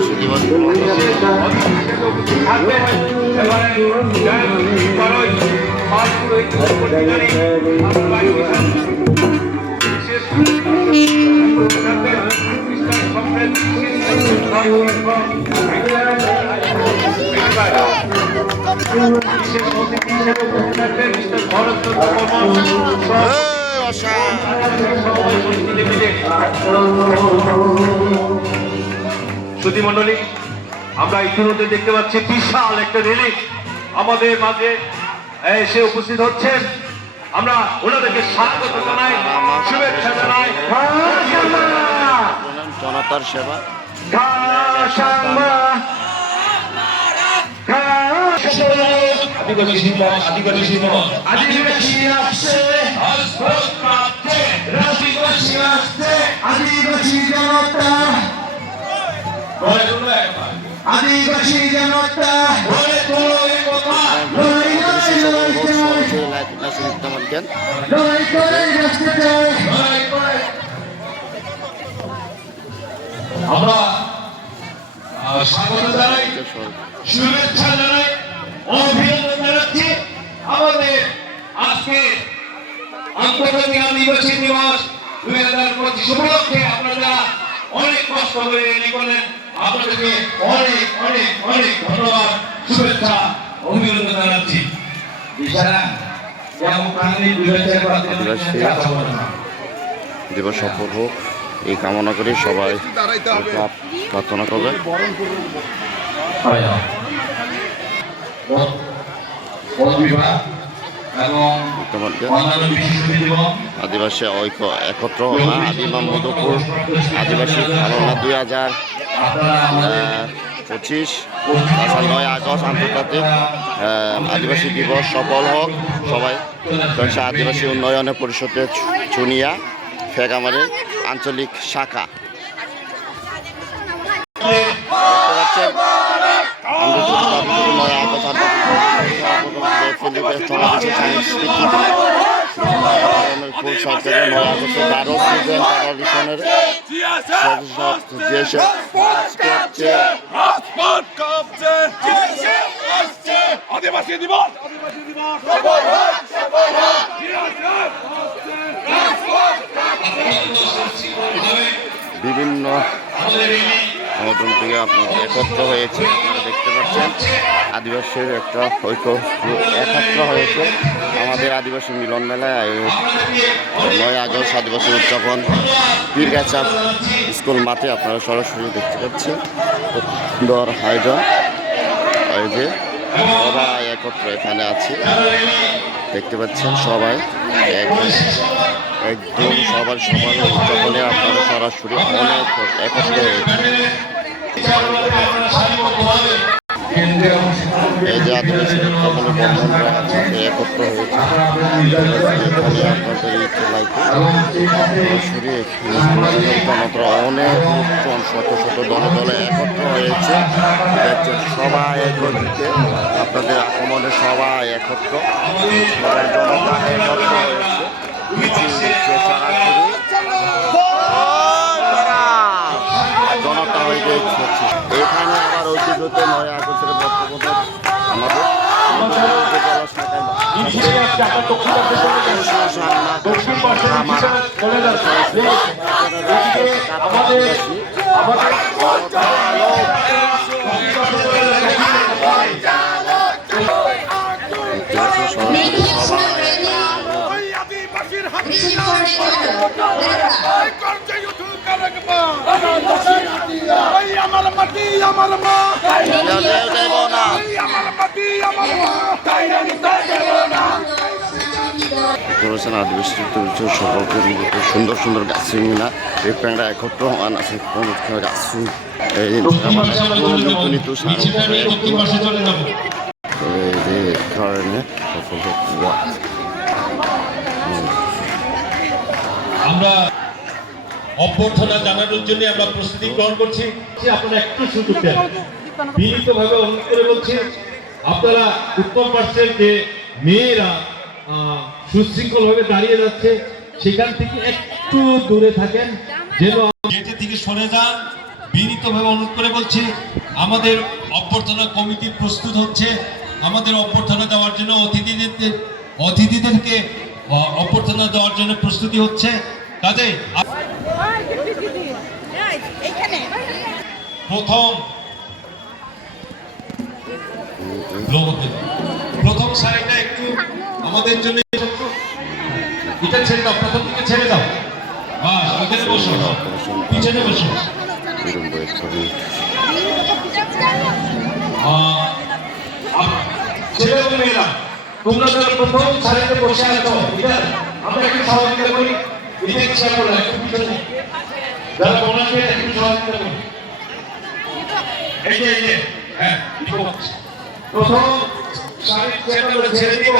আদিবাসী দিবস সুধী মন্ডলী, আমরা ইতিমধ্যে দেখতে পাচ্ছি বিশাল একটা রেলি আমাদের মাঝে এসে উপস্থিত হচ্ছেন। আমরা ওনাদেরকে স্বাগত জানাই, শুভেচ্ছা জানাই। জনতার সেবা আদিবাসী জনতা আমরা স্বাগত জানাই, শুভেচ্ছা জানাই, অভিনন্দন জানাচ্ছি। আমাদের আজকে আন্তর্জাতিক আদিবাসী দিবস 2025 উপলক্ষে আপনারা অনেক কষ্ট করে রেলি করলেন, আপনাদেরকে অনেক অনেক অনেক ধন্যবাদ, শুভেচ্ছা, অভিনন্দন জানাচ্ছি। দিবস সফল হোক এই কামনা করি সবাই প্রার্থনা করবে। আদিবাসী ঐক্য একত্র আদিমা মধুপুর আদিবাসী পালনা 2025 9 আগস্ট আন্তর্জাতিক আদিবাসী দিবস সফল হোক। সবাই আদিবাসী উন্নয়ন পরিষদের চুনিয়া ফেগামারি আঞ্চলিক শাখা আদিবাসী দিবস বিভিন্ন সংগঠন থেকে আপনারা একত্র হয়েছে, আপনারা দেখতে পাচ্ছেন আদিবাসীর একটা ঐক্য একত্র হয়েছে আমাদের আদিবাসী মিলন মেলায় 9 আগস্ট আদিবাসী উদযাপন পীরগাছা স্কুল মাঠে আপনারা সরাসরি দেখতে পাচ্ছেন। সুন্দর আয়োজন, এই যে সবাই একত্র এখানে আছে দেখতে পাচ্ছেন, সবাই একদম সবার উদযাপনে আপনারা সরাসরি অনেক একত্র হয়েছে। এই যে আদিবাসী বন্ধনরা একত্র হয়েছে আপনাদের অনেক শত শত দলে দলে একত্র হয়েছে। সবাই একত্রিত, আপনাদের আগমনে সবাই একত্র, সবাই জনতা একত্র হয়েছে। জনতা হয়ে গেছে এখানে। আবার ঐতিহ্যতে 9 আগস্টের বর্তমানে আমাদের উপজেলা শাখায় করেছেন আদিবাসী সকলকে সুন্দর সুন্দর গাছ না এই প্যাংরা একত্র মান আছে গাছ কারণে আমরা অভ্যর্থনা জানানোর জন্য আমরা প্রস্তুতি গ্রহণ করছি। আপনারা একটু সুযোগ দেন, বিনীতভাবে অনুরোধ করে বলছি, আপনারা উত্তর পার্শ্বের যে মেয়েরা সুশৃঙ্খল ভাবে দাঁড়িয়ে যাচ্ছে সেখান থেকে একটু দূরে থাকেন, যেন গেটের দিকে সরে যান। বিনীতভাবে অনুরোধ করে বলছি, আমাদের অভ্যর্থনা কমিটি প্রস্তুত হচ্ছে আমাদের অভ্যর্থনা দেওয়ার জন্য, অতিথিদেরকে অভ্যর্থনা দেওয়ার জন্য প্রস্তুতি হচ্ছে। কাজে প্রথম সারিটা একটু আমাদের জন্য এটা ছেড়ে দাও, প্রথম দিকে ছেড়ে দাও, ওখানে বসো, পিছনে বসো। ছেলে এবং মেয়েরা, তোমরা যারা প্রথম সারিতে বসে আছো, আমরা একটু সহযোগিতা করি, এটা ইচ্ছা করো একটু পিছনে, যারা বোনাকে একটু সহযোগিতা করি। এই যে হ্যাঁ, প্রথম সারি ছেড়ে দিব।